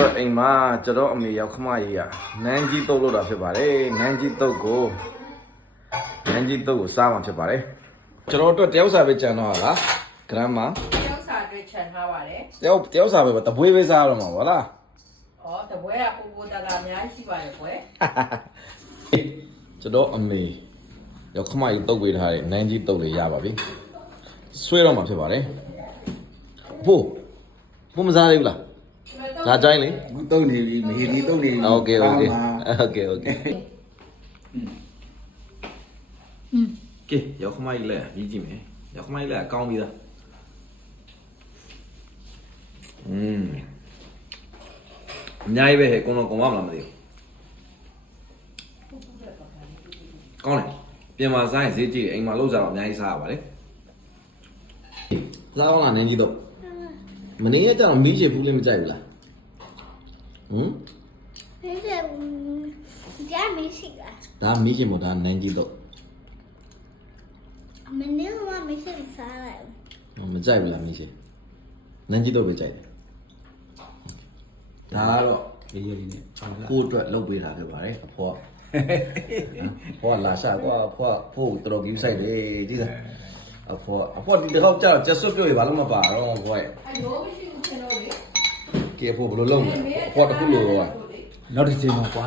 တော့အိမ်မှာကျွန်တော်အမေရောက်ခမကြီးကနန်းကြီးတုတ်လို့တာဖြစ်ပါတယ်နန်းကြီးတုတ်ကိုစားမှာဖြစ်ပါတယ်ကျွန်တော်တို့တယောက်စာပဲကြံတော့ဟာဂရမ်မှာတယောက်စာအတွက်ခြံထားပါတယ်တယောက်စာပဲတပွေးပဲစားရတော့မှာဗောလားဩတပွဲကပူပူတလာအများကြီးရှိပါတယ်ကွယ်ကျွန်တော်အမေရောက်ခမကြီးတုတ်ပေးထားတဲ့နန်းကြီးတုတ်လေးရပါပြီဆွဲတော့မှာဖြစ်ပါတယ်ဖို့မစားသေးဘူးလားလာကြိုင်းလေတုံးနေပြီမေဒီတုံးနေပြီโอเคโอเคကဲရောက်ခမကြီးလက်ပြီးကြည့်မယ်ရောက်ခမကြီးလက်ကောင်းပြီလားအများကြီးပဲဟဲ့ကိုတော့မလားမသိဘူးကောင်းတယ်ပြင်မှာစားရင်ဈေးကြည့်အိမ်မှာလောက်ကြတော့အများကြီးစားရပါလေစားအောင်လားနင်းကြီးတော့မနေ့ကကျတော့မီးချေဘူးလေးမကြိုက်ဘူးလား没事，家没事啊。ဒါမီးချေမို့ဒါနင်းကြီးတော့没那个嘛，没事啥了。မကြိုက်ဘူးလားမီးချေနင်းကြီးတော့ပဲကြိုက်တယ်ဒါကတော့ ဒီရည်နဲ့ ကိုယ့်အတွက်လုပ်ပေးတာဖြစ်ပါတယ်အဖေါ်ဖွာလာရှာကွာဖို့တော်တော်ကြီးဆိုင်တယ်ကြည့်စမ်းအဖေါ်ဒီတော့ကြာကျဆွတ်ပြောရဘာလို့မပါတော့ဘွားရဲ့အလိုမရှိဘူးကျွန်တော်လေကဲဖို့ဘယ်လိုလုပ်လဲအဖေါ်တခုလို့တော့နောက်တစ်ချိန်မှာကွာ